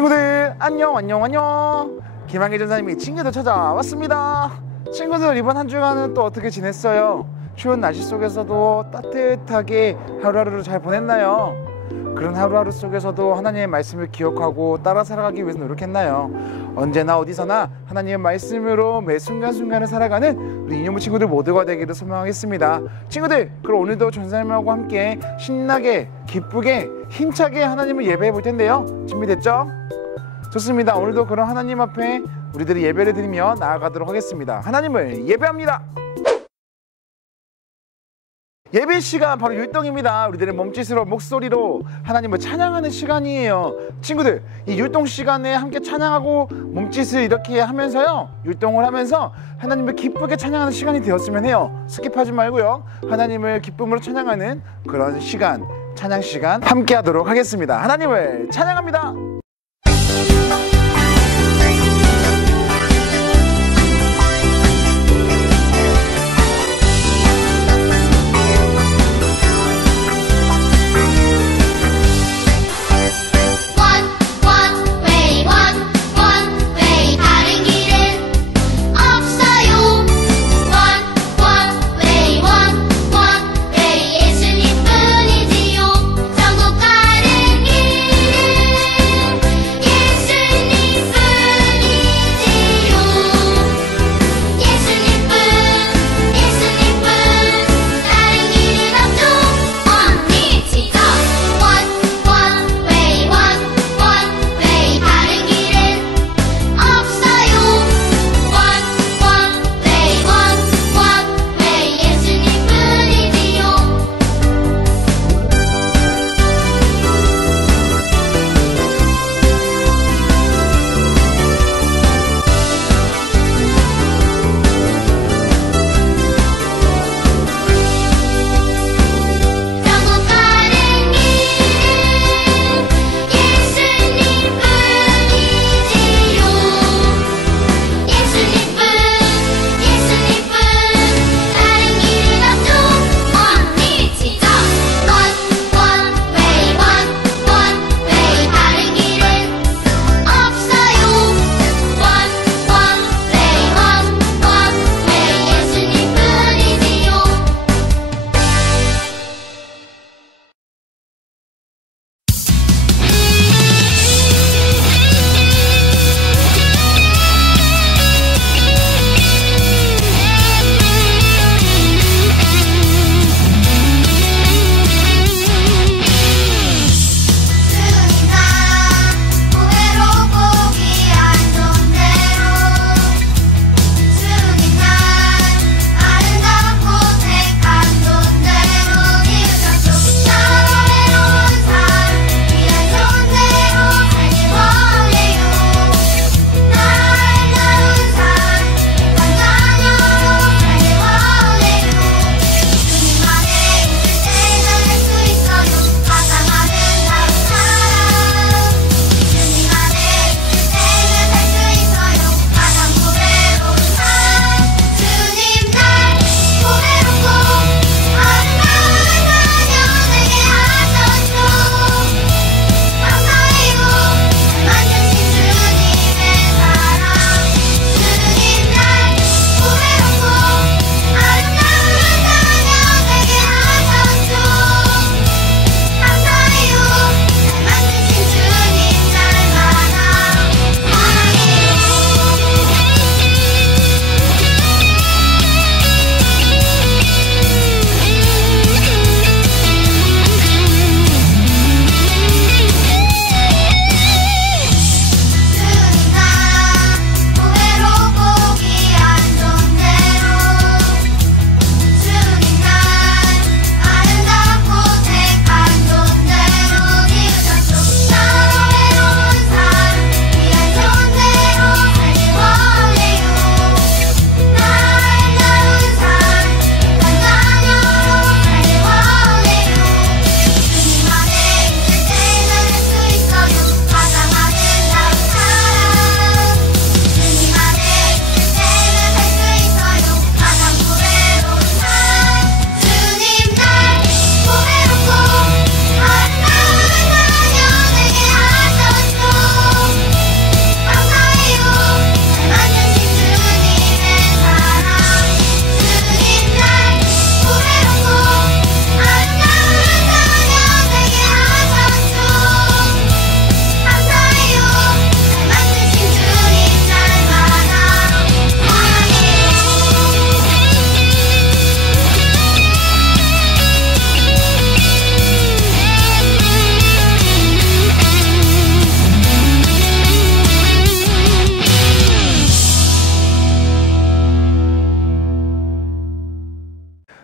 친구들 안녕. 김한길 전사님이 친구들 찾아왔습니다. 친구들 이번 한 주간은 또 어떻게 지냈어요? 추운 날씨 속에서도 따뜻하게 하루하루를 잘 보냈나요? 그런 하루하루 속에서도 하나님의 말씀을 기억하고 따라 살아가기 위해서 노력했나요? 언제나 어디서나 하나님의 말씀으로 매 순간순간을 살아가는 우리 이념부 친구들 모두가 되기를 소망하겠습니다. 친구들, 그럼 오늘도 전사님하고 함께 신나게 기쁘게 힘차게 하나님을 예배해 볼 텐데요, 준비됐죠? 좋습니다. 오늘도 그런 하나님 앞에 우리들이 예배를 드리며 나아가도록 하겠습니다. 하나님을 예배합니다. 예배 시간 바로 율동입니다. 우리들의 몸짓으로 목소리로 하나님을 찬양하는 시간이에요. 친구들, 이 율동 시간에 함께 찬양하고 몸짓을 이렇게 하면서요, 율동을 하면서 하나님을 기쁘게 찬양하는 시간이 되었으면 해요. 스킵하지 말고요, 하나님을 기쁨으로 찬양하는 그런 시간, 찬양 시간 함께 하도록 하겠습니다. 하나님을 찬양합니다.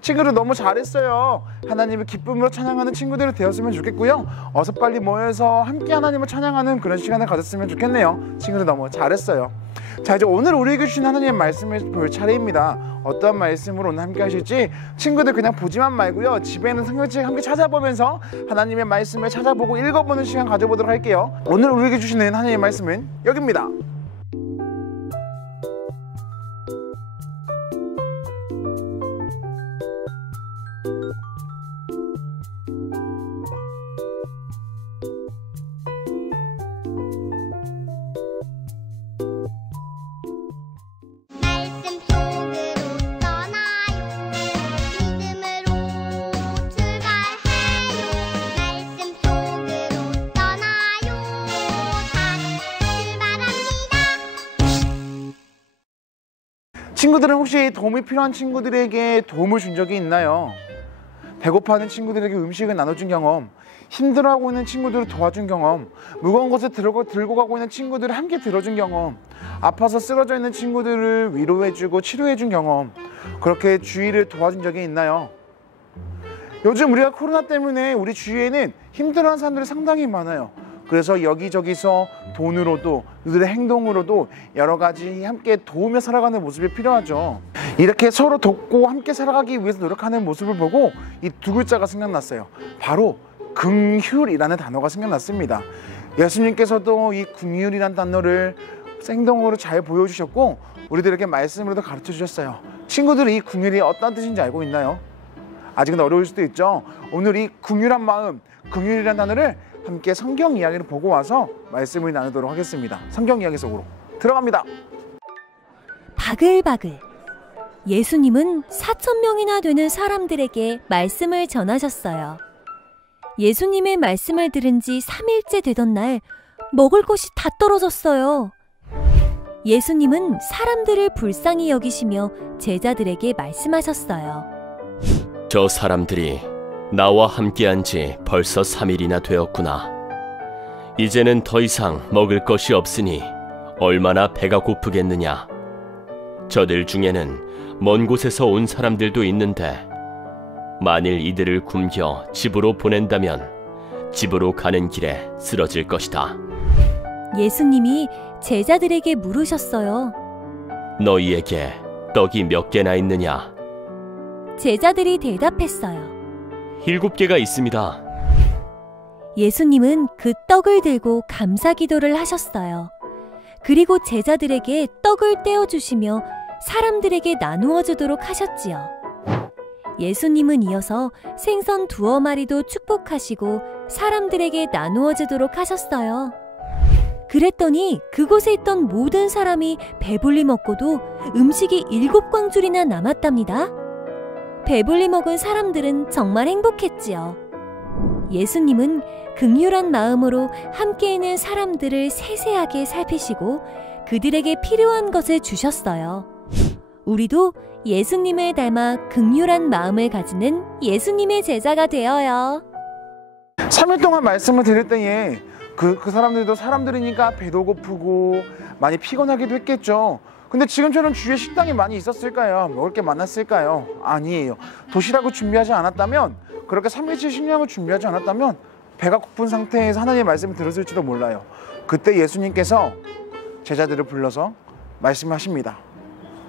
친구들 너무 잘했어요. 하나님을 기쁨으로 찬양하는 친구들이 되었으면 좋겠고요. 어서 빨리 모여서 함께 하나님을 찬양하는 그런 시간을 가졌으면 좋겠네요. 친구들 너무 잘했어요. 자, 이제 오늘 우리에게 주신 하나님의 말씀을 볼 차례입니다. 어떤 말씀으로 오늘 함께 하실지 친구들 그냥 보지만 말고요, 집에 있는 성경책 함께 찾아보면서 하나님의 말씀을 찾아보고 읽어보는 시간 가져보도록 할게요. 오늘 우리에게 주시는 하나님의 말씀은 여기입니다. 친구들은 혹시 도움이 필요한 친구들에게 도움을 준 적이 있나요? 배고파하는 친구들에게 음식을 나눠준 경험, 힘들어하고 있는 친구들을 도와준 경험, 무거운 것을 들고 가고 있는 친구들을 함께 들어준 경험, 아파서 쓰러져 있는 친구들을 위로해주고 치료해준 경험, 그렇게 주위를 도와준 적이 있나요? 요즘 우리가 코로나 때문에 우리 주위에는 힘들어하는 사람들이 상당히 많아요. 그래서 여기저기서 돈으로도 그들의 행동으로도 여러 가지 함께 도우며 살아가는 모습이 필요하죠. 이렇게 서로 돕고 함께 살아가기 위해서 노력하는 모습을 보고 이 두 글자가 생각났어요. 바로 긍휼이라는 단어가 생각났습니다. 예수님께서도 이 긍휼이라는 단어를 생동으로 잘 보여주셨고 우리들에게 말씀으로도 가르쳐 주셨어요. 친구들이 이 긍휼이 어떤 뜻인지 알고 있나요? 아직은 어려울 수도 있죠. 오늘 이 긍휼한 마음, 긍휼이라는 단어를 함께 성경 이야기를 보고 와서 말씀을 나누도록 하겠습니다. 성경 이야기 속으로 들어갑니다. 바글바글. 예수님은 4,000명이나 되는 사람들에게 말씀을 전하셨어요. 예수님의 말씀을 들은 지 3일째 되던 날 먹을 것이 다 떨어졌어요. 예수님은 사람들을 불쌍히 여기시며 제자들에게 말씀하셨어요. 저 사람들이 나와 함께한 지 벌써 3일이나 되었구나. 이제는 더 이상 먹을 것이 없으니 얼마나 배가 고프겠느냐. 저들 중에는 먼 곳에서 온 사람들도 있는데 만일 이들을 굶겨 집으로 보낸다면 집으로 가는 길에 쓰러질 것이다. 예수님이 제자들에게 물으셨어요. 너희에게 떡이 몇 개나 있느냐? 제자들이 대답했어요. 7개가 있습니다. 예수님은 그 떡을 들고 감사 기도를 하셨어요. 그리고 제자들에게 떡을 떼어주시며 사람들에게 나누어 주도록 하셨지요. 예수님은 이어서 생선 2마리도 축복하시고 사람들에게 나누어 주도록 하셨어요. 그랬더니 그곳에 있던 모든 사람이 배불리 먹고도 음식이 7광줄이나 남았답니다. 배불리 먹은 사람들은 정말 행복했지요. 예수님은 긍휼한 마음으로 함께 있는 사람들을 세세하게 살피시고 그들에게 필요한 것을 주셨어요. 우리도 예수님을 닮아 긍휼한 마음을 가지는 예수님의 제자가 되어요. 3일 동안 말씀을 드릴 때에 그 사람들도 사람들이니까 배도 고프고 많이 피곤하기도 했겠죠. 근데 지금처럼 주위에 식당이 많이 있었을까요? 먹을 게 많았을까요? 아니에요. 도시락을 준비하지 않았다면, 그렇게 3일치 식량을 준비하지 않았다면 배가 고픈 상태에서 하나님의 말씀을 들었을지도 몰라요. 그때 예수님께서 제자들을 불러서 말씀하십니다.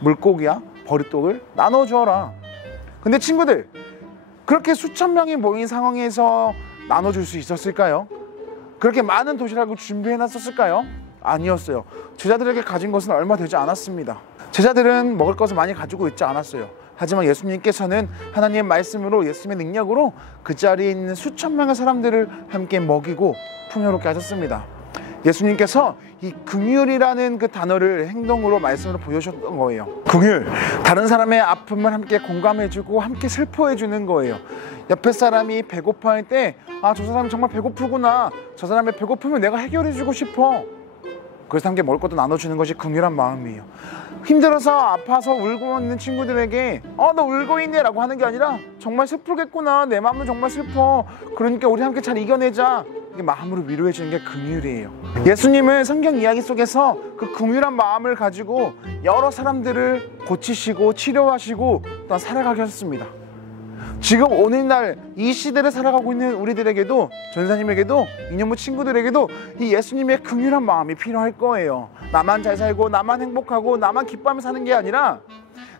물고기와 버릿독을 나눠 주어라. 근데 친구들, 그렇게 수천 명이 모인 상황에서 나눠줄 수 있었을까요? 그렇게 많은 도시락을 준비해 놨었을까요? 아니었어요. 제자들에게 가진 것은 얼마 되지 않았습니다. 제자들은 먹을 것을 많이 가지고 있지 않았어요. 하지만 예수님께서는 하나님의 말씀으로, 예수님의 능력으로 그 자리에 있는 수천 명의 사람들을 함께 먹이고 풍요롭게 하셨습니다. 예수님께서 이 긍휼이라는 그 단어를 행동으로, 말씀으로 보여주셨던 거예요. 긍휼, 다른 사람의 아픔을 함께 공감해주고 함께 슬퍼해주는 거예요. 옆에 사람이 배고파할 때, 아, 저 사람이 정말 배고프구나, 저 사람의 배고픔을 내가 해결해주고 싶어, 그래서 함께 먹을 것도 나눠주는 것이 긍휼한 마음이에요. 힘들어서 아파서 울고 있는 친구들에게 너 울고 있네 라고 하는 게 아니라, 정말 슬프겠구나, 내 마음은 정말 슬퍼, 그러니까 우리 함께 잘 이겨내자, 이게 마음으로 위로해 주는 게 긍휼이에요. 예수님은 성경 이야기 속에서 그 긍휼한 마음을 가지고 여러 사람들을 고치시고 치료하시고 또한 살아가게 하셨습니다. 지금 오늘날 이 시대를 살아가고 있는 우리들에게도, 전사님에게도, 이념부 친구들에게도 이 예수님의 긍휼한 마음이 필요할 거예요. 나만 잘 살고 나만 행복하고 나만 기뻐하며 사는 게 아니라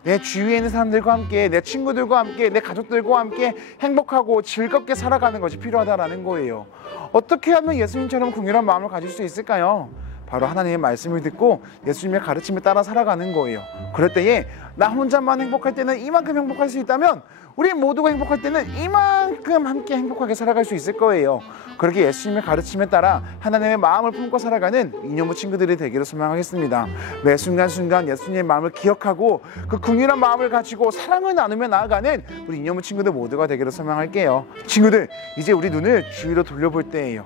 내 주위에 있는 사람들과 함께, 내 친구들과 함께, 내 가족들과 함께 행복하고 즐겁게 살아가는 것이 필요하다라는 거예요. 어떻게 하면 예수님처럼 긍휼한 마음을 가질 수 있을까요? 바로 하나님의 말씀을 듣고 예수님의 가르침에 따라 살아가는 거예요. 그럴 때에 나 혼자만 행복할 때는 이만큼 행복할 수 있다면 우리 모두가 행복할 때는 이만큼 함께 행복하게 살아갈 수 있을 거예요. 그렇게 예수님의 가르침에 따라 하나님의 마음을 품고 살아가는 이념부 친구들이 되기를 소망하겠습니다. 매 순간순간 예수님의 마음을 기억하고 그 긍휼한 마음을 가지고 사랑을 나누며 나아가는 우리 이념부 친구들 모두가 되기를 소망할게요. 친구들, 이제 우리 눈을 주위로 돌려볼 때예요.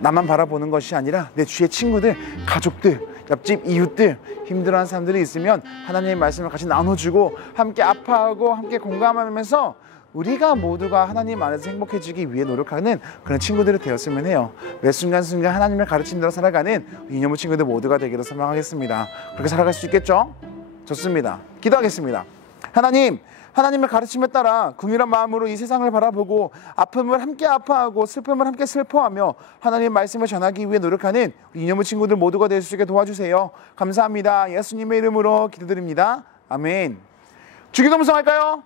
나만 바라보는 것이 아니라 내 주위의 친구들, 가족들, 옆집 이웃들, 힘들어하는 사람들이 있으면 하나님의 말씀을 같이 나눠주고 함께 아파하고 함께 공감하면서 우리가 모두가 하나님 안에서 행복해지기 위해 노력하는 그런 친구들이 되었으면 해요. 매 순간순간 하나님의 가르침대로 살아가는 이념부 친구들 모두가 되기를 소망하겠습니다. 그렇게 살아갈 수 있겠죠? 좋습니다. 기도하겠습니다. 하나님의 가르침에 따라 긍휼한 마음으로 이 세상을 바라보고 아픔을 함께 아파하고 슬픔을 함께 슬퍼하며 하나님의 말씀을 전하기 위해 노력하는 이념부 친구들 모두가 될 수 있게 도와주세요. 감사합니다. 예수님의 이름으로 기도드립니다. 아멘. 주기도 음성할까요?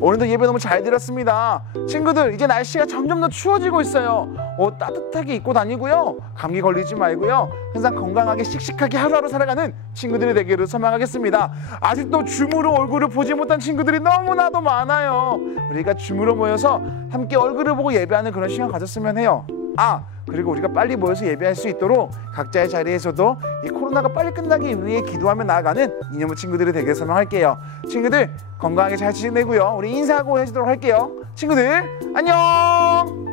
오늘도 예배 너무 잘 드렸습니다. 친구들, 이제 날씨가 점점 더 추워지고 있어요. 옷 따뜻하게 입고 다니고요. 감기 걸리지 말고요. 항상 건강하게 씩씩하게 하루하루 살아가는 친구들이 되기를 소망하겠습니다. 아직도 줌으로 얼굴을 보지 못한 친구들이 너무나도 많아요. 우리가 줌으로 모여서 함께 얼굴을 보고 예배하는 그런 시간 가졌으면 해요. 그리고 우리가 빨리 모여서 예배할 수 있도록 각자의 자리에서도 이 코로나가 빨리 끝나기 위해 기도하며 나아가는 이념부 친구들이 되길 소망할게요. 친구들, 건강하게 잘 지내고요. 우리 인사하고 헤어지도록 할게요. 친구들, 안녕!